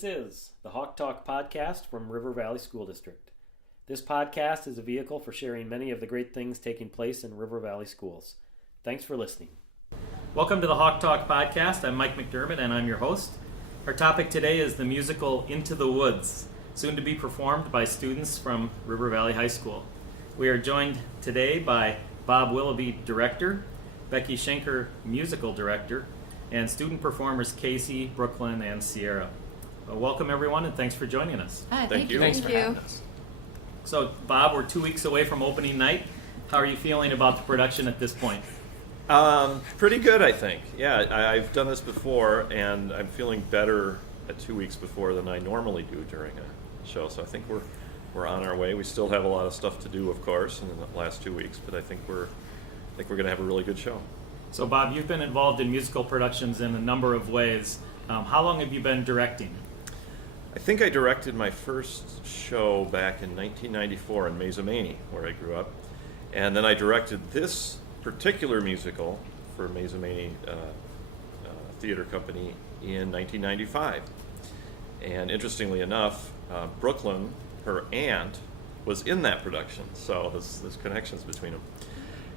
This is the Hawk Talk podcast from River Valley School District. This podcast is a vehicle for sharing many of the great things taking place in River Valley schools. Thanks for listening. Welcome to the Hawk Talk podcast. I'm Mike McDermott and I'm your host. Our topic today is the musical Into the Woods, soon to be performed by students from River Valley High School. We are joined today by Bob Willoughby, director, Becky Schenker, musical director, and student performers Casey, Brooklyn, and Sierra. Welcome everyone, and thanks for joining us. Hi, thank you. Thanks for having us. So, Bob, we're 2 weeks away from opening night. How are you feeling about the production at this point? Pretty good, I think. Yeah, I've done this before, and I'm feeling better at 2 weeks before than I normally do during a show. So I think we're on our way. We still have a lot of stuff to do, of course, in the last 2 weeks, but I think we're going to have a really good show. So, Bob, you've been involved in musical productions in a number of ways. How long have you been directing? I think I directed my first show back in 1994 in Mazomanie, where I grew up. And then I directed this particular musical for Mazomanie Theater Company in 1995. And interestingly enough, Brooklyn, her aunt, was in that production. So there's connections between them.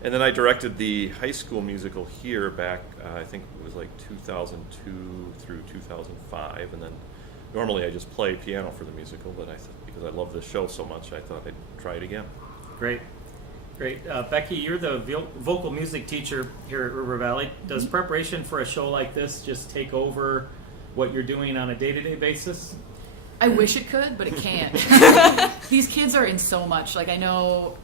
And then I directed the high school musical here back, I think it was like 2002 through 2005. And then normally I just play piano for the musical, but because I love this show so much, I thought I'd try it again. Great. Becky, you're the vocal music teacher here at River Valley. Does preparation for a show like this just take over what you're doing on a day-to-day basis? I wish it could, but it can't. These kids are in so much. Like, I know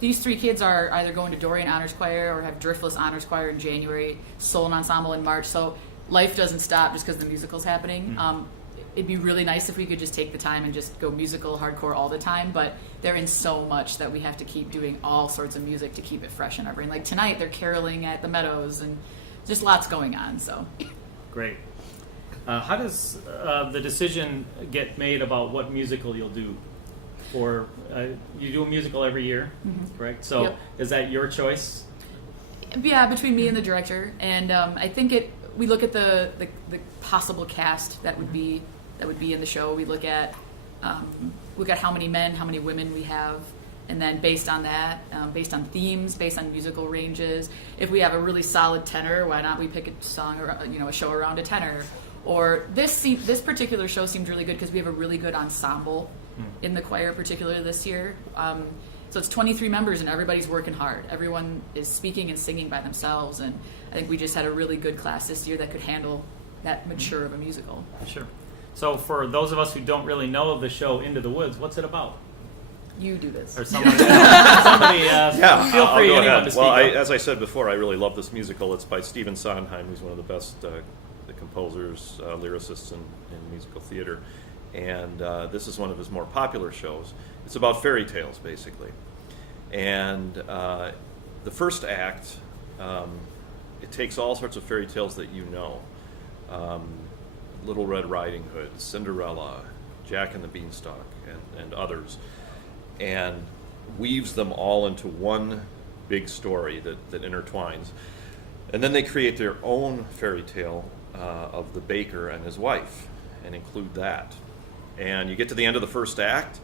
these three kids are either going to Dorian Honors Choir or have Driftless Honors Choir in January, Solon Ensemble in March. So life doesn't stop just because the musical's happening. It'd be really nice if we could just take the time and just go musical, hardcore all the time, but they're in so much that we have to keep doing all sorts of music to keep it fresh in our brain. Like tonight, they're caroling at the Meadows, and just lots going on. So, great. How does the decision get made about what musical you'll do? Or you do a musical every year, correct? So Yep. Is that your choice? Yeah, between me and the director, and I think we look at the possible cast that would be in the show. We look at how many men, how many women we have, and then based on that, based on themes, based on musical ranges, if we have a really solid tenor, why not we pick a song or a show around a tenor? Or this particular show seemed really good because we have a really good ensemble in the choir, particularly this year. So it's 23 members and everybody's working hard. Everyone is speaking and singing by themselves, and I think we just had a really good class this year that could handle that mature of a musical. Sure. So for those of us who don't really know the show Into the Woods, what's it about? You do this. Or somebody feel free, I'll go anyone ahead. to speak Well, up. as I said before, I really love this musical. It's by Stephen Sondheim, who's one of the best the composers, lyricists in musical theater. And this is one of his more popular shows. It's about fairy tales, basically. And the first act, it takes all sorts of fairy tales that you know. Little Red Riding Hood, Cinderella, Jack and the Beanstalk, and others, and weaves them all into one big story that intertwines. And then they create their own fairy tale of the baker and his wife, and include that. And you get to the end of the first act,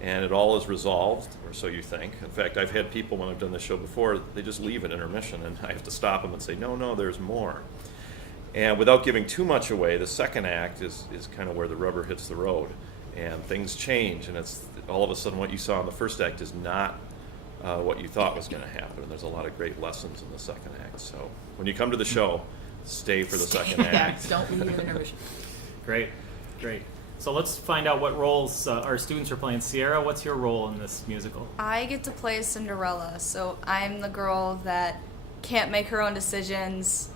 and it all is resolved, or so you think. In fact, I've had people, when I've done this show before, they just leave at intermission, and I have to stop them and say, no, there's more. And without giving too much away, the second act is kind of where the rubber hits the road, and things change, and it's all of a sudden what you saw in the first act is not what you thought was going to happen, and there's a lot of great lessons in the second act. So when you come to the show, stay for the second act. Don't leave at intermission. Great. So let's find out what roles our students are playing. Sierra, what's your role in this musical? I get to play Cinderella, so I'm the girl that can't make her own decisions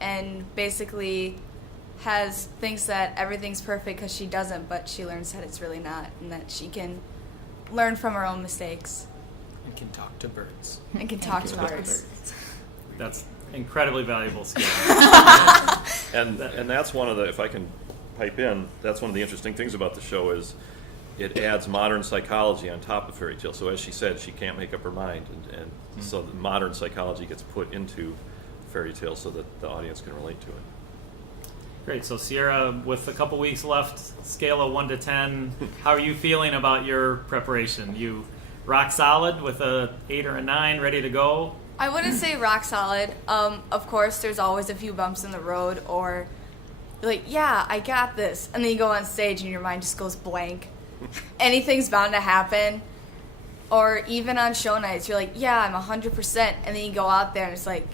and basically thinks that everything's perfect because she doesn't, but she learns that it's really not, and that she can learn from her own mistakes. And can talk to birds. And can talk to birds. That's incredibly valuable skill. And that's one of the, if I can pipe in, that's one of the interesting things about the show is it adds modern psychology on top of fairy tale. So as she said, she can't make up her mind, and so the modern psychology gets put into fairy tale so that the audience can relate to it. Great. So Sierra, with a couple weeks left, scale of 1 to 10, how are you feeling about your preparation? You rock solid with a 8 or a 9, ready to go? I wouldn't say rock solid. Of course, there's always a few bumps in the road, or you're like, yeah, I got this. And then you go on stage and your mind just goes blank. Anything's bound to happen. Or even on show nights, you're like, yeah, I'm 100%. And then you go out there and it's like,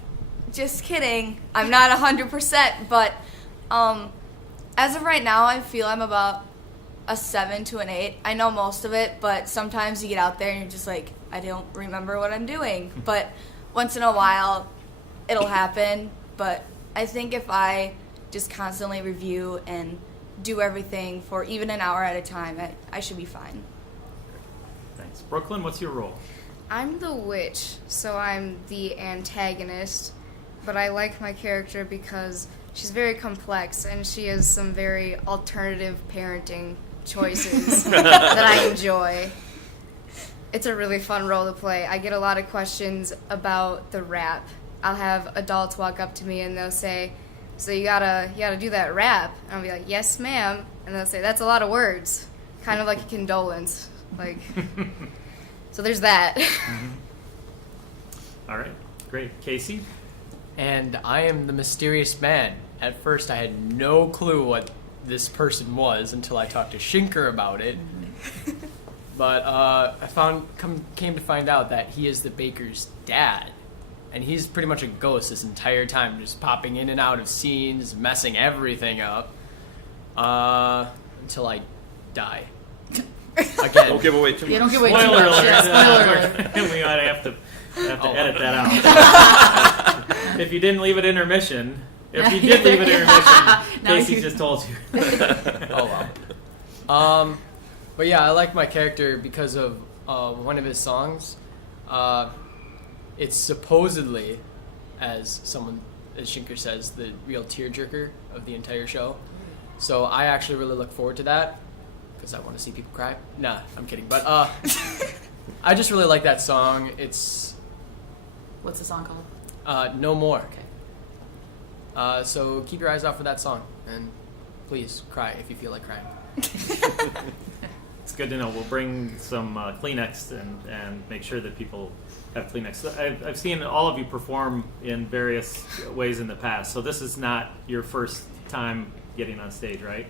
just kidding. I'm not 100%. But as of right now, I feel I'm about a 7 to an 8. I know most of it, but sometimes you get out there and you're just like, I don't remember what I'm doing. But once in a while, it'll happen. But I think if I just constantly review and do everything for even an hour at a time, I should be fine. Thanks. Brooklyn, what's your role? I'm the witch, so I'm the antagonist, but I like my character because she's very complex and she has some very alternative parenting choices that I enjoy. It's a really fun role to play. I get a lot of questions about the rap. I'll have adults walk up to me and they'll say, so you gotta do that rap. And I'll be like, yes, ma'am. And they'll say, that's a lot of words. Kind of like a condolence. Like, so there's that. All right. Great. Casey? And I am the mysterious man. At first, I had no clue what this person was until I talked to Shinker about it. But I came to find out that he is the baker's dad. And he's pretty much a ghost this entire time, just popping in and out of scenes, messing everything up, until I die. Again. Don't give away too much. Yeah, don't give away too Spoiler much. alert. Yeah, spoiler alert. We might have to edit that out. If you didn't leave it intermission, if you did leave it intermission, Casey just told you. Oh, wow. But yeah, I like my character because of one of his songs. It's supposedly, as Shinker says, the real tearjerker of the entire show. So I actually really look forward to that because I want to see people cry. Nah, I'm kidding. But I just really like that song. It's... What's the song called? No More. Okay. So keep your eyes out for that song. And please cry if you feel like crying. It's good to know. We'll bring some Kleenex and make sure that people have Kleenex. I've seen all of you perform in various ways in the past, so this is not your first time getting on stage, right?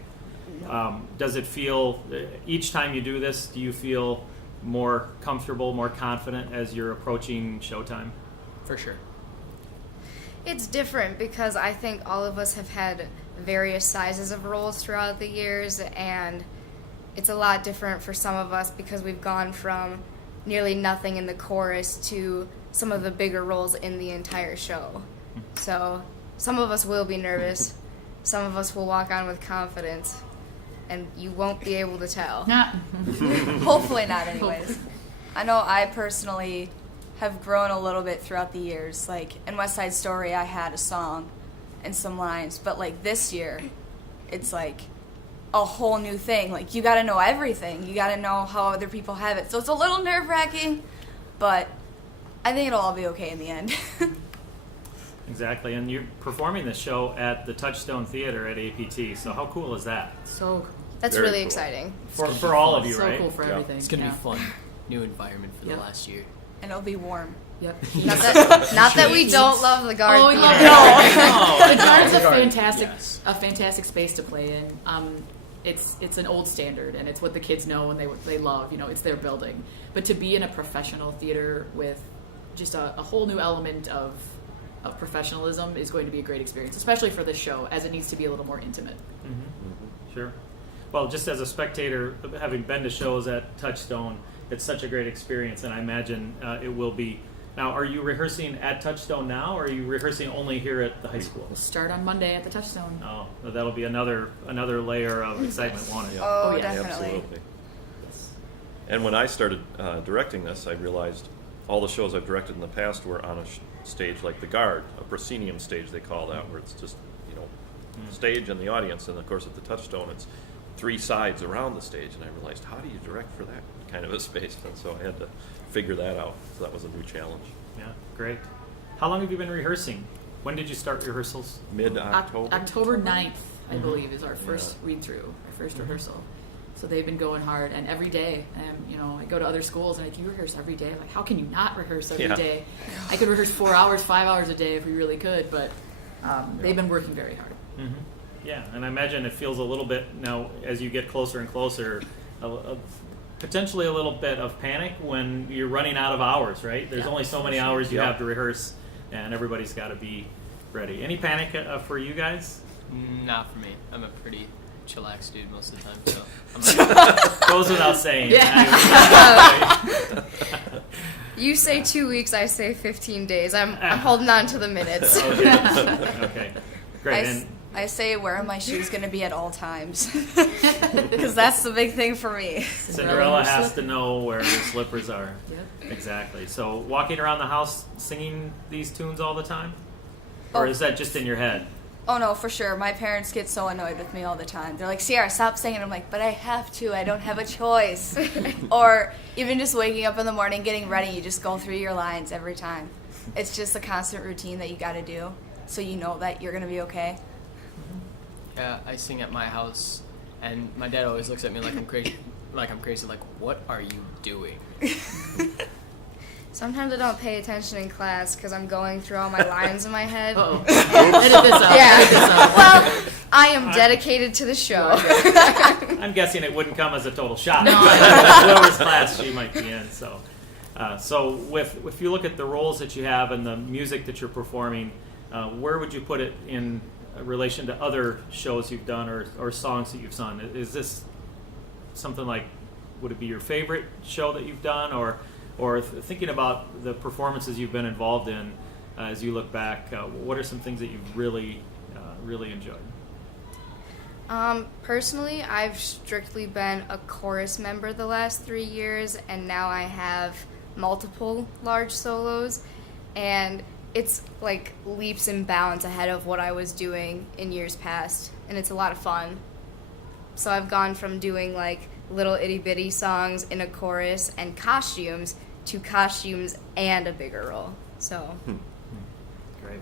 No. Does it feel, each time you do this, do you feel more comfortable, more confident as you're approaching showtime? For sure. It's different because I think all of us have had various sizes of roles throughout the years, and it's a lot different for some of us because we've gone from nearly nothing in the chorus to some of the bigger roles in the entire show. So some of us will be nervous, some of us will walk on with confidence, and you won't be able to tell. Hopefully not anyways. I know I personally have grown a little bit throughout the years. Like in West Side Story, I had a song and some lines, but like this year, it's like a whole new thing. Like you got to know everything. You got to know how other people have it. So it's a little nerve-wracking, but I think it'll all be okay in the end. Exactly, and you're performing this show at the Touchstone Theater at APT, so how cool is that? So cool. That's Very really cool. exciting. For all of you, So right? cool for Yeah. everything. It's going to yeah. be fun. New environment for the last year. And it'll be warm. Yep. Not that we don't love the Guard. Oh, we love Theater. The Guard's a The Guard, fantastic, yes. a fantastic space to play in. It's an old standard, and it's what the kids know and they love. You know, it's their building. But to be in a professional theater with just a whole new element of professionalism is going to be a great experience, especially for this show, as it needs to be a little more intimate. Mm-hmm. Sure. Well, just as a spectator, having been to shows at Touchstone, it's such a great experience, and I imagine it will be. Now, are you rehearsing at Touchstone now, or are you rehearsing only here at the high school? We'll start on Monday at the Touchstone. Oh, well, that'll be another layer of excitement, won't it? Oh, yeah. definitely. Absolutely. And when I started directing this, I realized all the shows I've directed in the past were on a stage like the Guard, a proscenium stage they call that, where it's just, stage and the audience. And of course at the Touchstone, it's three sides around the stage. And I realized, how do you direct for that kind of a space? And so I had to figure that out. So that was a new challenge. Yeah, great. How long have you been rehearsing? When did you start rehearsals? Mid-October. October 9th. I believe, is our first read-through, our first rehearsal. So they've been going hard, and every day, I go to other schools and you rehearse every day. I'm like, how can you not rehearse every day? I could rehearse 4 hours, 5 hours a day if we really could, but they've been working very hard. Mm-hmm. Yeah, and I imagine it feels a little bit now as you get closer and closer, potentially a little bit of panic when you're running out of hours, right? There's only so many hours you have to rehearse, and everybody's got to be ready. Any panic for you guys? Not for me. I'm a pretty chillax dude most of the time, so Goes without saying. You say 2 weeks, I say 15 days. I'm holding on to the minutes. Okay. Great. I say where are my shoes going to be at all times, because that's the big thing for me. Cinderella has to know where her slippers are. Yep. Exactly. So walking around the house singing these tunes all the time? Or is that just in your head? Oh, no, for sure. My parents get so annoyed with me all the time. They're like, Cieara, stop singing. I'm like, but I have to. I don't have a choice. Or even just waking up in the morning, getting ready, you just go through your lines every time. It's just a constant routine that you got to do so you know that you're going to be okay. yeah, I sing at my house, and my dad always looks at me like I'm crazy. Like, what are you doing? Sometimes I don't pay attention in class because I'm going through all my lines in my head. Uh-oh. Edit this out. Yeah. Edit this out. Well, I am dedicated to the show. I'm guessing it wouldn't come as a total shock. Whoever's class she might be in. So if you look at the roles that you have and the music that you're performing, where would you put it in relation to other shows you've done or songs that you've sung? Is this something like, would it be your favorite show that you've done, or thinking about the performances you've been involved in as you look back, what are some things that you've really enjoyed? Personally, I've strictly been a chorus member the last 3 years, and now I have multiple large solos, and it's like leaps and bounds ahead of what I was doing in years past, and it's a lot of fun. So I've gone from doing like little itty-bitty songs in a chorus and costumes to costumes and a bigger role. So Great.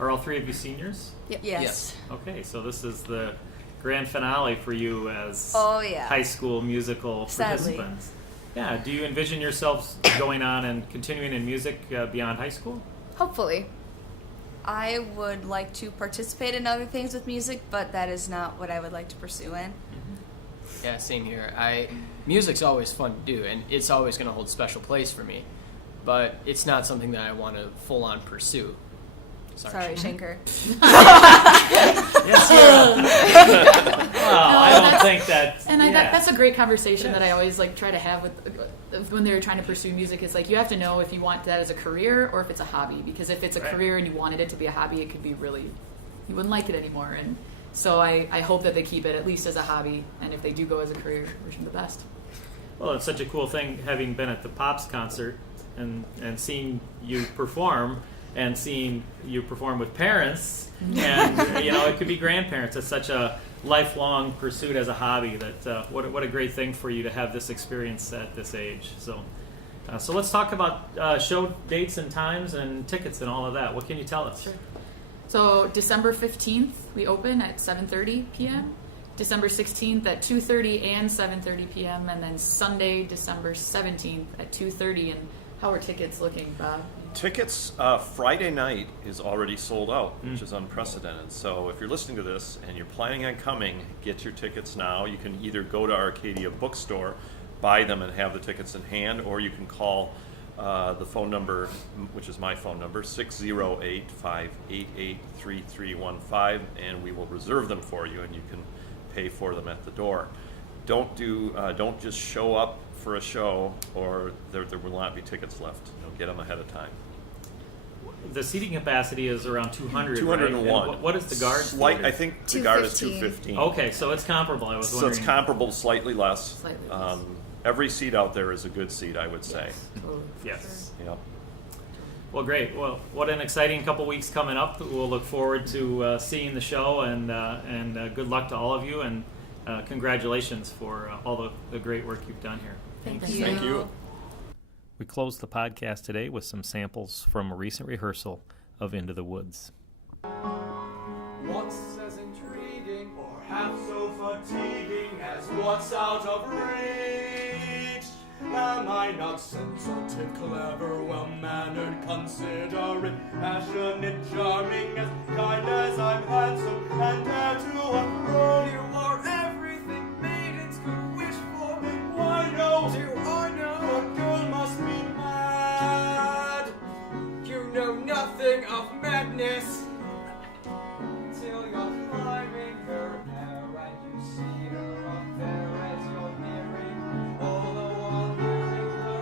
Are all three of you seniors? yep. Yes. Okay, so this is the grand finale for you as high school musical Sadly. participants. Yeah, do you envision yourselves going on and continuing in music beyond high school? Hopefully. I would like to participate in other things with music, but that is not what I would like to pursue in. Yeah, same here. Music's always fun to do, and it's always going to hold a special place for me. But it's not something that I want to full-on pursue. Sorry, Shanker. Yes, I don't think that. And that's a great conversation that I always like try to have with when they're trying to pursue music. Is like you have to know if you want that as a career or if it's a hobby. Because if it's a career and you wanted it to be a hobby, it could be really, you wouldn't like it anymore. And so I hope that they keep it at least as a hobby. And if they do go as a career, wish them the best. Well, it's such a cool thing having been at the Pops concert and seeing you perform. And seeing you perform with parents, and it could be grandparents. It's such a lifelong pursuit as a hobby. That what a great thing for you to have this experience at this age. So let's talk about show dates and times and tickets and all of that. What can you tell us? Sure. So December 15th we open at 7:30 p.m. December 16th at 2:30 and 7:30 p.m. and then Sunday December 17th at 2:30. And how are tickets looking, Bob? Tickets, Friday night is already sold out, which is unprecedented. So if you're listening to this and you're planning on coming, get your tickets now. You can either go to Arcadia Bookstore, buy them and have the tickets in hand, or you can call the phone number, which is my phone number, 608-588-3315, and we will reserve them for you, and you can pay for them at the door. Don't just show up for a show, or there will not be tickets left. Get them ahead of time. The seating capacity is around 200. 201. Right? What is the guard? I think the guard is 215. Okay, so it's comparable. I was wondering. So it's comparable, slightly less. Slightly less. Every seat out there is a good seat, I would say. Yes. Yep. Well, great. Well, what an exciting couple weeks coming up. We'll look forward to seeing the show, and good luck to all of you, and congratulations for all the great work you've done here. Thank you. Thank you. We closed the podcast today with some samples from a recent rehearsal of Into the Woods. What's as intriguing half so fatiguing as what's out of reach. Am I not sensitive, clever, well-mannered, considerate, passionate, charming, as kind as I'm handsome, and dare to affirm? You are everything maidens could wish for. Why no? Do I know? A girl must be mad. You know nothing of madness till you're climbing her hair and you see her up there as you're nearing, all the while hearing her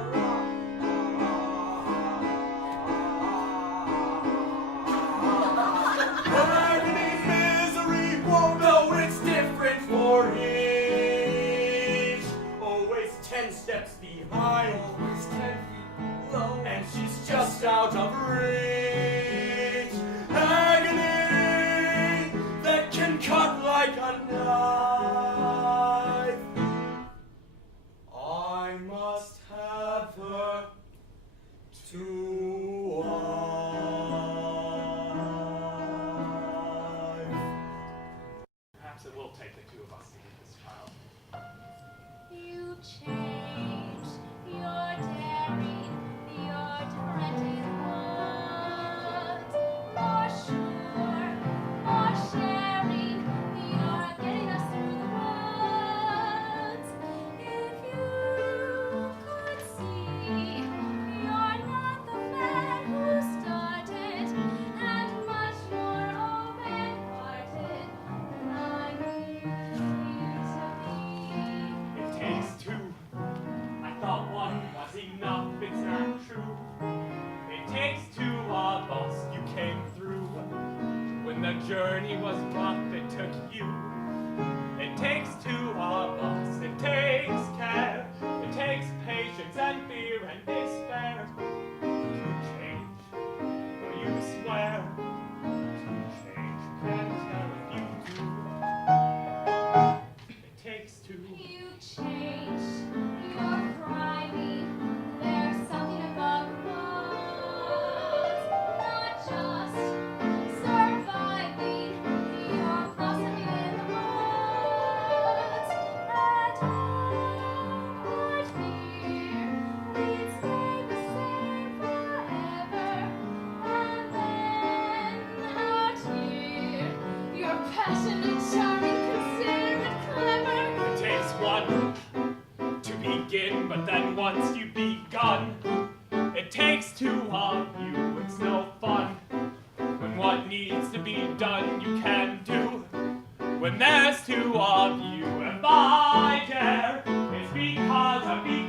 agony, misery, won't know it's different for each. Always 10 steps behind, always 10 feet low, and she's just out of reach. Agony that can cut like a knife. I must have her to wife. Perhaps it will take the two of us to get this child. You change, you're daring, you're treading woods. More sure, more sharing, you're getting us through the woods. If you could see, you're not the man who started, and much more open-hearted than I need to be. It takes two. I thought one was enough, it's not true. It takes two of us, you came through. When the journey was rough, it took you. It takes two of us, it takes care. It takes patience and fear and despair. To change, will you swear? To change, can't tell if you do. It takes two. You change, you're grimy, there's something about the woods. Not just surviving, you're blossoming in the woods. And I fear we'd stay the same forever. And then out here, you're passionate, charming, considerate, clever. It takes one to begin, but then once you've begun, it takes two of you, it's no fun. When what needs to be done you can do, when there's two of you, if I dare, it's because I've begun.